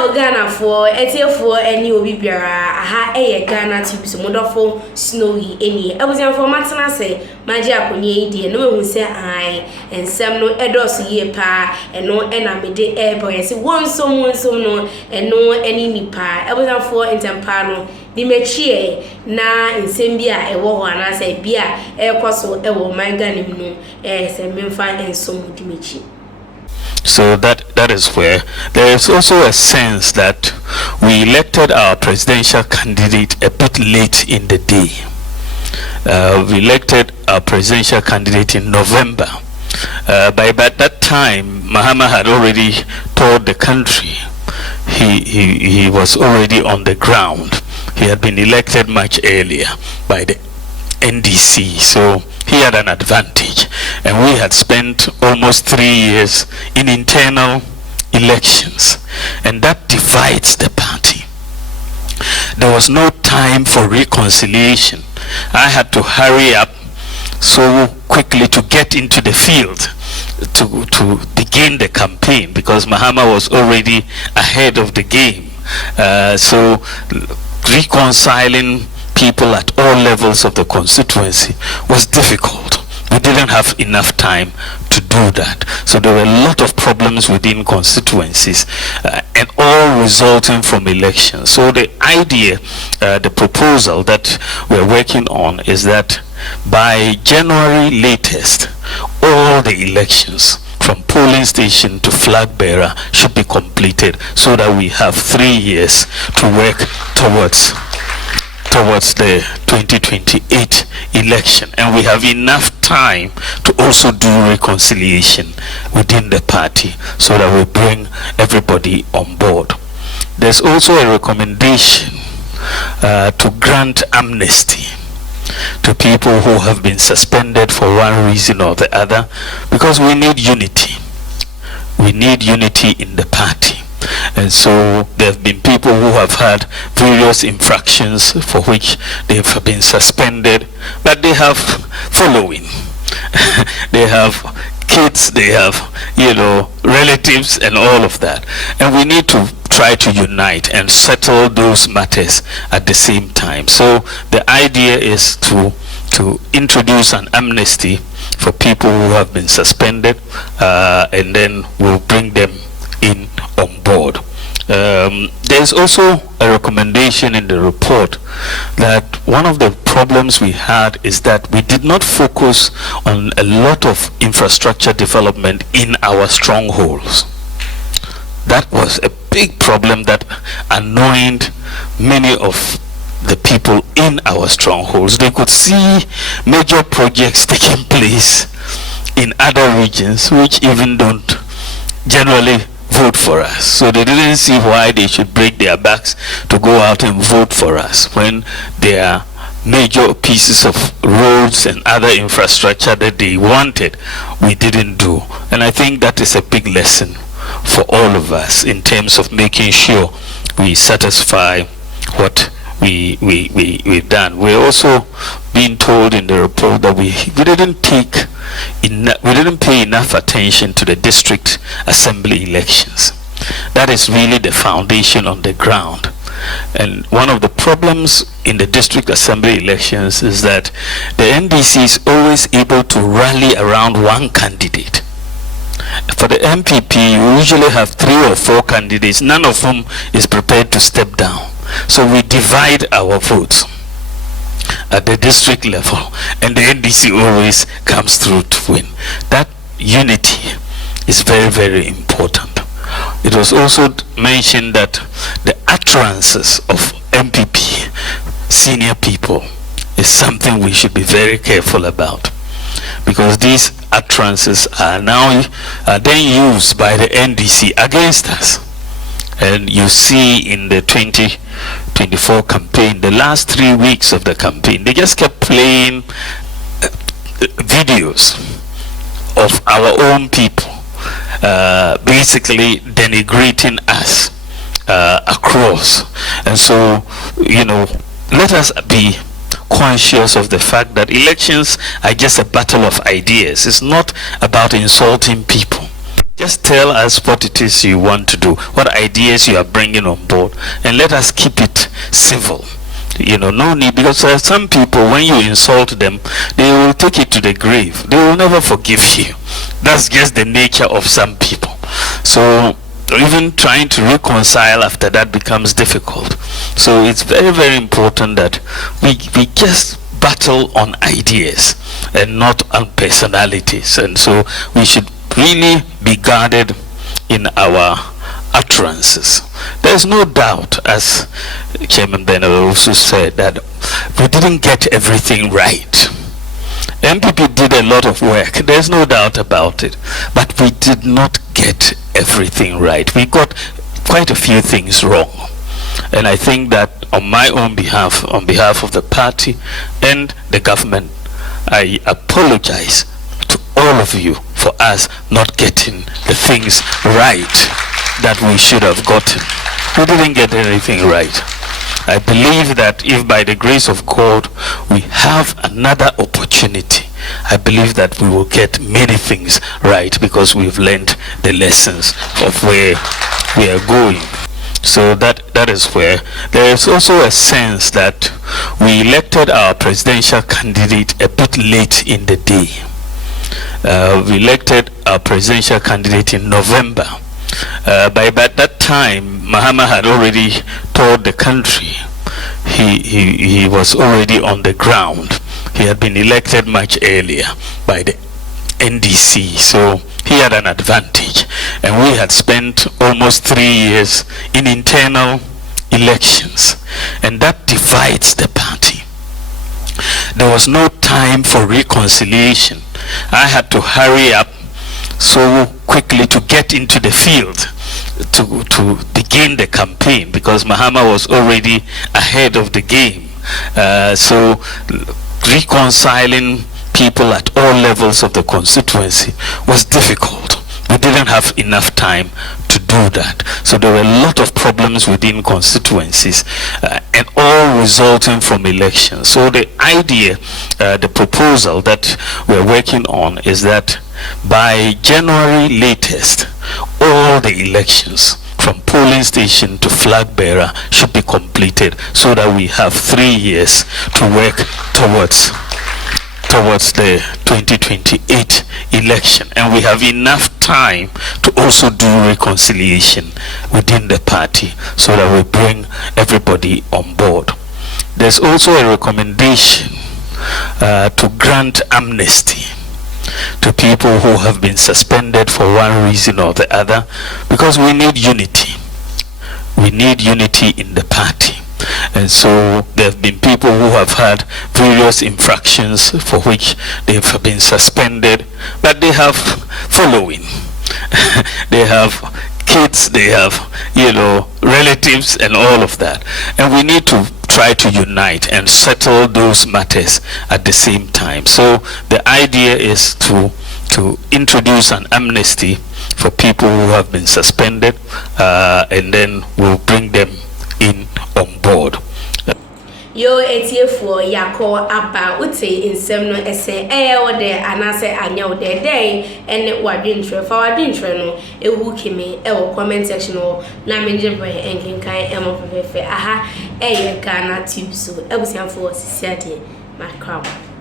Hello Ghana for for any obi biara aha Ghanatube so modofo snowy any I was for matana say maji akonye die no ehun say ai ensem no edos ye pa eno na mede airboy say wonsom no eno eni nipa I was for entempa no di mechie na ensem bia ewo ho ana say bia ekoso ewo man Ghana no say memfa ensom di mechi. So that is where there is also a sense that we elected our presidential candidate a bit late in the day. We elected our presidential candidate in November. By that time, Mahama had already toured the country. He was already on the ground. He had been elected much earlier by the NDC, so he had an advantage, and we had spent almost 3 years in internal elections, and that divides the party. There was no time for reconciliation. I had to hurry up so quickly to get into the field to begin the campaign because Mahama was already ahead of the game. So reconciling people at all levels of the constituency was difficult. We didn't have enough time to do that. So there were a lot of problems within constituencies and all resulting from elections. So the idea, the proposal that we're working on is that by January latest, all the elections from polling station to flag bearer should be completed so that we have 3 years to work towards the 2028 election, and we have enough time to also do reconciliation within the party so that we bring everybody on board. There's also a recommendation to grant amnesty to people who have been suspended for one reason or the other, because we need unity. We need unity in the party. And so there have been people who have had various infractions for which they have been suspended, but they have following. They have kids, they have, relatives and all of that. And we need to try to unite and settle those matters at the same time. So the idea is to introduce an amnesty for people who have been suspended, and then we'll bring them in on board. There's also a recommendation in the report that one of the problems we had is that we did not focus on a lot of infrastructure development in our strongholds. That was a big problem that annoyed many of the people in our strongholds. They could see major projects taking place in other regions which even don't generally vote for us. So they didn't see why they should break their backs to go out and vote for us when there are major pieces of roads and other infrastructure that they wanted, we didn't do. And I think that is a big lesson for all of us in terms of making sure we satisfy what we've done. We're also being told in the report that we didn't pay enough attention to the district assembly elections. That is really the foundation on the ground. And one of the problems in the district assembly elections is that the NDC is always able to rally around one candidate. For the NPP, we usually have 3 or 4 candidates, none of whom is prepared to step down. So we divide our votes at the district level, and the NDC always comes through to win. That unity is very, very important. It was also mentioned that the utterances of NPP senior people is something we should be very careful about, because these utterances are then used by the NDC against us. And you see in the 2024 campaign, the last 3 weeks of the campaign, they just kept playing videos of our own people, basically denigrating us across. And so, let us be conscious of the fact that elections are just a battle of ideas. It's not about insulting people. Just tell us what it is you want to do, what ideas you are bringing on board, and let us keep it civil. No need, because some people, when you insult them, they will take it to the grave. They will never forgive you. That's just the nature of some people. So even trying to reconcile after that becomes difficult. So it's very, very important that we just battle on ideas and not on personalities. And so we should really be guarded in our utterances. There's no doubt, as Chairman Bernard also said, that we didn't get everything right. NPP did a lot of work, there's no doubt about it, but we did not get everything right. We got quite a few things wrong. And I think that on my own behalf, on behalf of the party and the government, I apologize to all of you for us not getting the things right that we should have gotten. We didn't get anything right. I believe that if by the grace of God we have another opportunity, I believe that we will get many things right, because we've learned the lessons of where we are going. So that is where there is also a sense that we elected our presidential candidate a bit late in the day. We elected our presidential candidate in November. By that time, Mahama had already toured the country. He was already on the ground. He had been elected much earlier by the NDC, so he had an advantage. And we had spent almost 3 years in internal elections, and that divides the party. There was no time for reconciliation. I had to hurry up so quickly to get into the field to begin the campaign, because Mahama was already ahead of the game. So reconciling people at all levels of the constituency was difficult. We didn't have enough time to do that. So there were a lot of problems within constituencies, and all resulting from elections. So the idea, the proposal that we're working on is that by January latest, all the elections from polling station to flag bearer should be completed, so that we have 3 years to work towards the 2028 election, and we have enough time to also do reconciliation within the party, so that we bring everybody on board. There's also a recommendation to grant amnesty to people who have been suspended for one reason or the other, because we need unity. We need unity in the party. And so there have been people who have had various infractions for which they have been suspended, but they have following. They have kids, they have, relatives and all of that. And we need to try to unite and settle those matters at the same time. So the idea is to introduce an amnesty for people who have been suspended, and then we'll bring them in on board. Yo for yako aba uti insem no ese ode anase anya ode day ene wadintre fa wadintre no ewu kimi ewo comment section no na menje boy enkenkan emo pepefe aha Ghanatube so ebusianfo sisiade my crown.